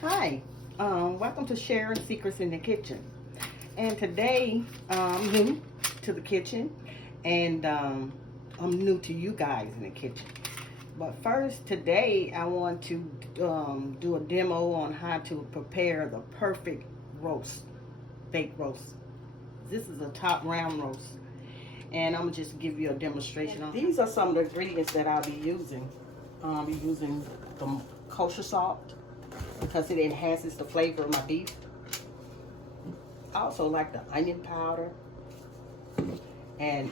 Hi, welcome to Sharing Secrets in the Kitchen. And today I'm new to the kitchen, and I'm new to you guys in the kitchen. But first, today I want to do a demo on how to prepare the perfect roast, baked roast. This is a top round roast, and I'm gonna just give you a demonstration on. These are some of the ingredients that I'll be using. I'll be using the kosher salt, because it enhances the flavor of my beef. I also like the onion powder and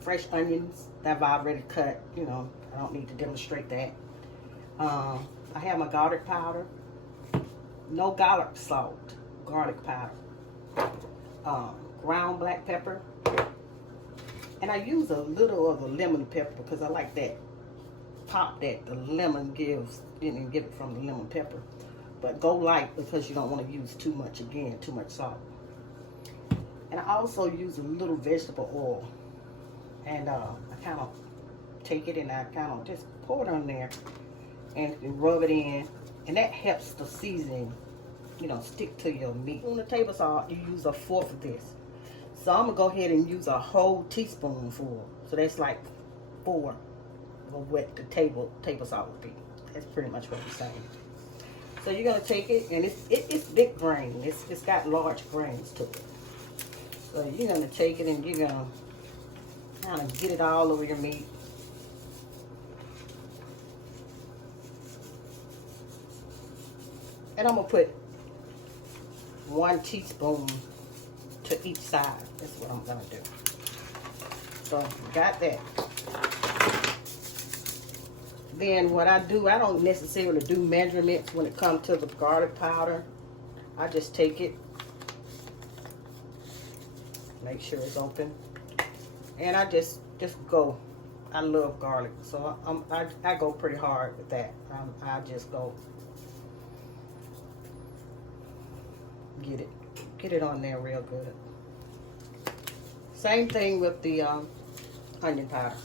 fresh onions that I've already cut. You know, I don't need to demonstrate that. I have my garlic powder, no garlic salt, garlic powder, ground black pepper, and I use a little of the lemon pepper because I like that pop that the lemon gives. You didn't get it from the lemon pepper. But go light because you don't want to use too much, again, too much salt. And I also use a little vegetable oil. And I kind of take it and I kind of just pour it on there and rub it in. And that helps the seasoning, you know, stick to your meat. On the table salt, you use a fourth of this. So I'm going to go ahead and use a whole teaspoonful. So that's like 4 of what the table salt would be. That's pretty much what I'm saying. So you're gonna take it, and it's big grain. It's got large grains to it. So you're gonna take it and you're gonna kind of get it all over your meat. And I'm gonna put 1 teaspoon to each side. That's what I'm gonna do. So got that. Then what I do, I don't necessarily do measurements when it comes to the garlic powder. I just take it, make sure it's open, and I just go. I love garlic, so I go pretty hard with that. I just go get it on there real good. Same thing with the onion powder.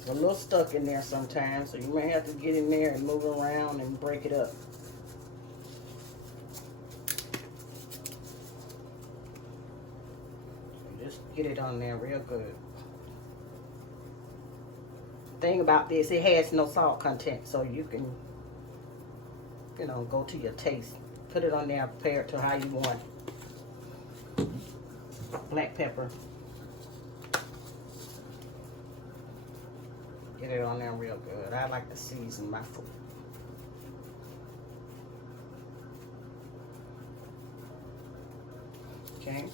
It's a little stuck in there sometimes, so you may have to get in there and move around and break it up. Just get it on there real good. Thing about this, it has no salt content, so you can, you know, go to your taste. Put it on there, prepare it to how you want. Black pepper. Get it on there real good. I like to season my food. Okay.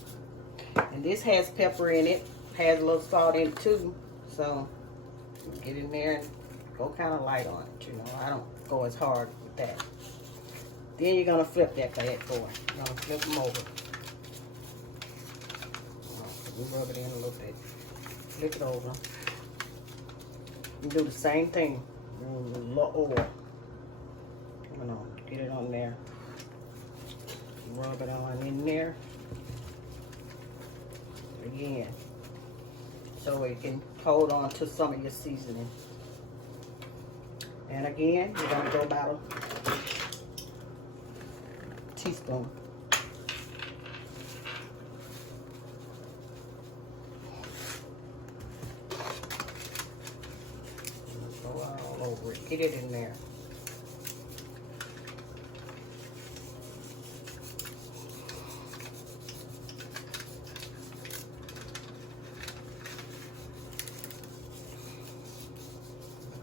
And this has pepper in it. Has a little salt in it too. So get in there and go kind of light on it. You know, I don't go as hard with that. Then you're gonna flip that bad boy. You're gonna flip them over. We rub it in a little bit. Flip it over. You do the same thing. A little oil. You know, get it on there. Rub it on in there. Again. So it can hold on to some of your seasoning. And again, you're going to go about a teaspoon. Get it in there.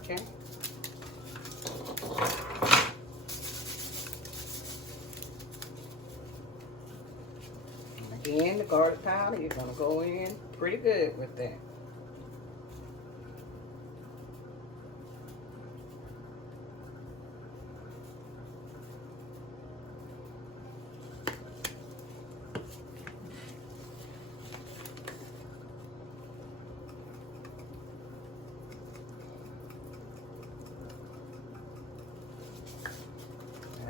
Okay. And again, the garlic powder, you're going to go in pretty good with that.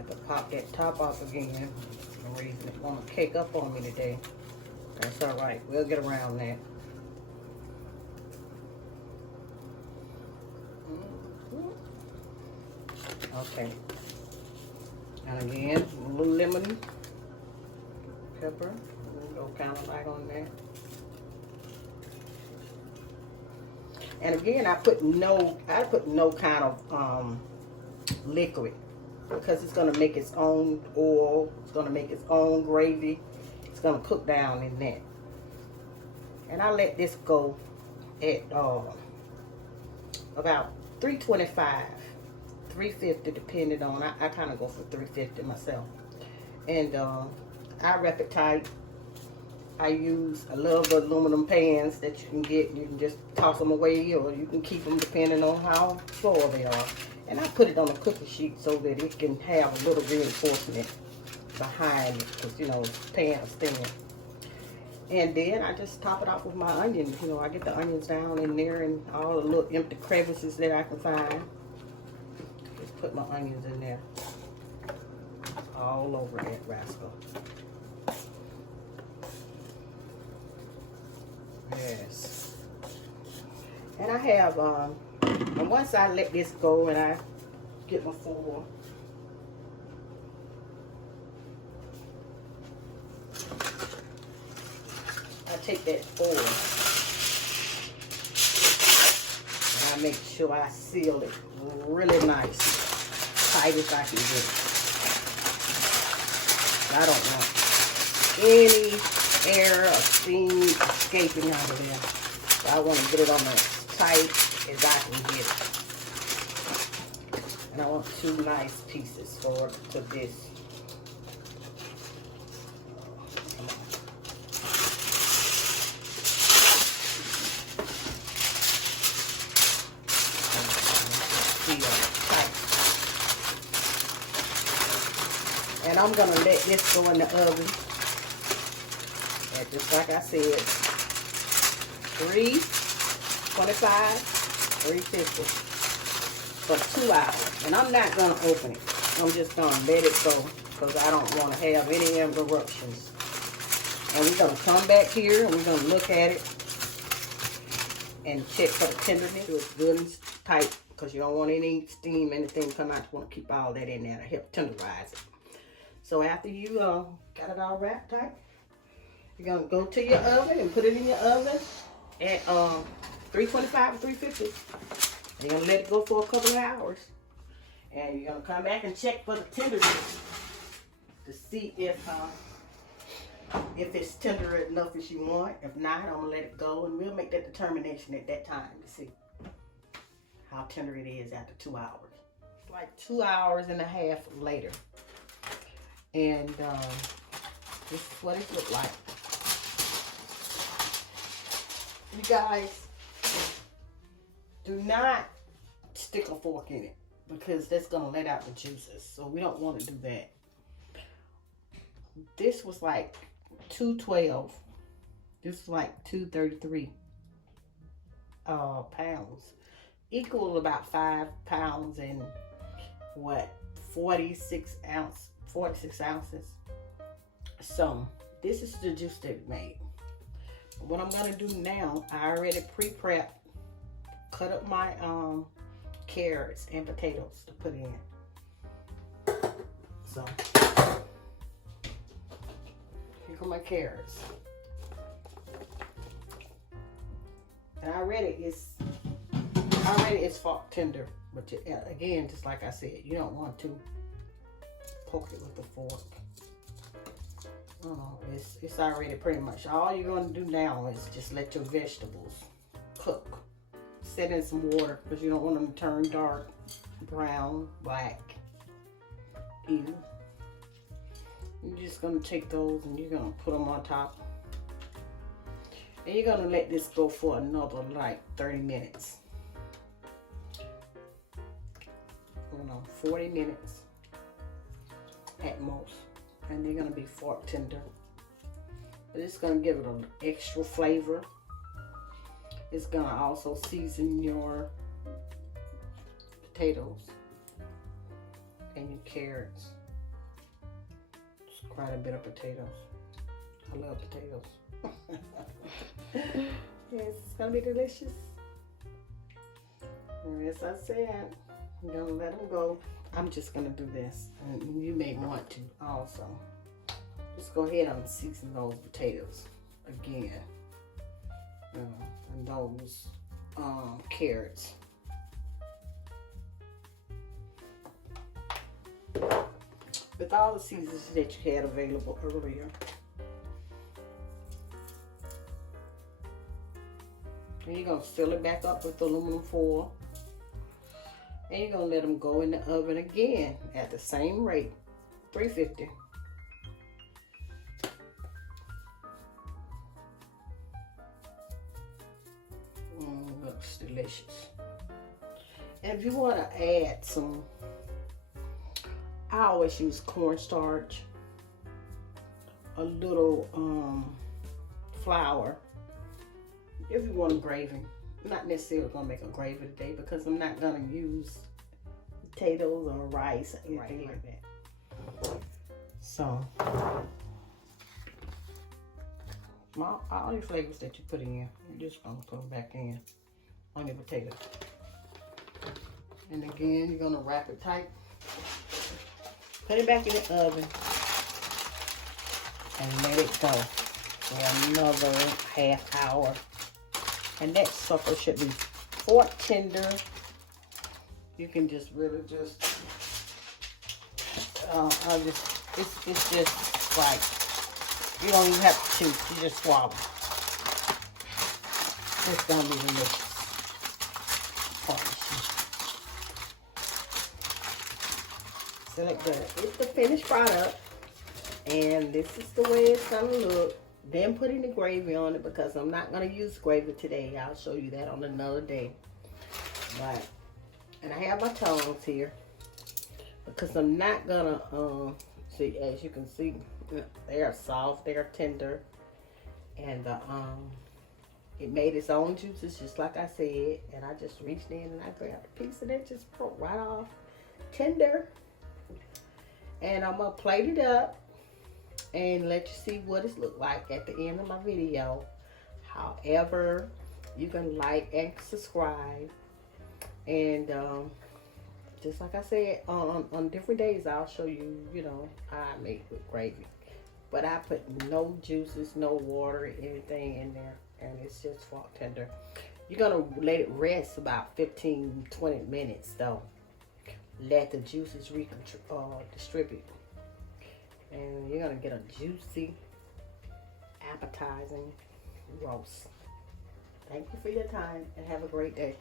To pop that top off again. For some reason it want to cake up on me today. That's all right. We'll get around that. Okay. And again, a little lemon pepper. Go kind of light on there. And again, I put no kind of liquid, because it's gonna make its own oil. It's gonna make its own gravy. It's gonna cook down in that. And I let this go at about 325, 350, depending on. I kind of go for 350 myself. And I wrap it tight. I love the aluminum pans that you can get. You can just toss them away, or you can keep them depending on how full they are. And I put it on a cookie sheet so that it can have a little reinforcement behind it, because you know, pan is thin. And then I just top it off with my onions. You know, I get the onions down in there and all the little empty crevices that I can find. Just put my onions in there. All over that rascal. Yes. And I have, and once I let this go and I get my foil, I take that foil and I make sure I seal it really nice, tight as I can get it. I don't want any air or steam escaping out of there. So I want to get it on as tight as I can get it. And I want 2 nice pieces to this. Come on. And I'm going to let this go in the oven. And just like I said, 325, 350 for 2 hours. And I'm not going to open it. I'm just going to let it go, because I don't want to have any interruptions. And we're going to come back here and we're going to look at it and check for the tenderness. It's good and tight, because you don't want any steam, anything come out. You want to keep all that in there to help tenderize it. So after you got it all wrapped tight, you're going to go to your oven and put it in your oven at 325 or 350. And you're going to let it go for a couple of hours. And you're going to come back and check for the tenderness to see if it's tender enough as you want. If not, I'm going to let it go, and we'll make that determination at that time to see how tender it is after 2 hours. It's like 2 hours and a half later. And this is what it looked like. You guys, do not stick a fork in it, because that's going to let out the juices. So we don't want to do that. This was like 212. This was like 233 pounds. Equal about 5 pounds and what, 46 ounces. So this is the juice that we made. What I'm gonna do now, I already pre-prepped, cut up my carrots and potatoes to put in. So here come my carrots. And already it's fork tender, but again, just like I said, you don't want to poke it with a fork. It's already pretty much. All you're going to do now is just let your vegetables cook. Set in some water, because you don't want them to turn dark, brown, black, either. You're just going to take those and you're going to put them on top. And you're going to let this go for another like 30 minutes. 40 minutes at most. And they're going to be fork tender. But it's going to give it an extra flavor. It's going to also season your potatoes and your carrots. It's quite a bit of potatoes. I love potatoes. Yes, it's going to be delicious. And as I said, I'm gonna let them go. I'm just gonna do this, and you may want to also. Just go ahead and season those potatoes again, and those carrots. With all the seasons that you had available earlier. And you're gonna fill it back up with aluminum foil. And you're gonna let them go in the oven again at the same rate, 350. Looks delicious. And if you want to add some, I always use cornstarch, a little flour. If you want a gravy, I'm not necessarily gonna make a gravy today because I'm not gonna use potatoes or rice or anything like that. So, all the flavors that you put in, you're just gonna put them back in on your potato. And again, you're gonna wrap it tight. Put it back in the oven and let it go for another half hour. And that sucker should be fork tender. You can just really just, it's just like, you don't even have to chew, you just swallow. It's gonna be delicious. So like it's the finished product, and this is the way it's gonna look. Then putting the gravy on it because I'm not gonna use gravy today. I'll show you that on another day. But, and I have my tongs here because I'm not gonna see, as you can see, they are soft, they are tender, and it made its own juices just like I said. And I just reached in and I grabbed a piece of it, just broke right off, tender. And I'm gonna plate it up and let you see what it look like at the end of my video. However, you can like and subscribe, and just like I said, on different days I'll show you, you know, how I make with gravy, but I put no juices, no water, anything in there, and it's just fork tender. You're gonna let it rest about 15-20 minutes though. Let the juices distribute. And you're gonna get a juicy, appetizing roast. Thank you for your time and have a great day.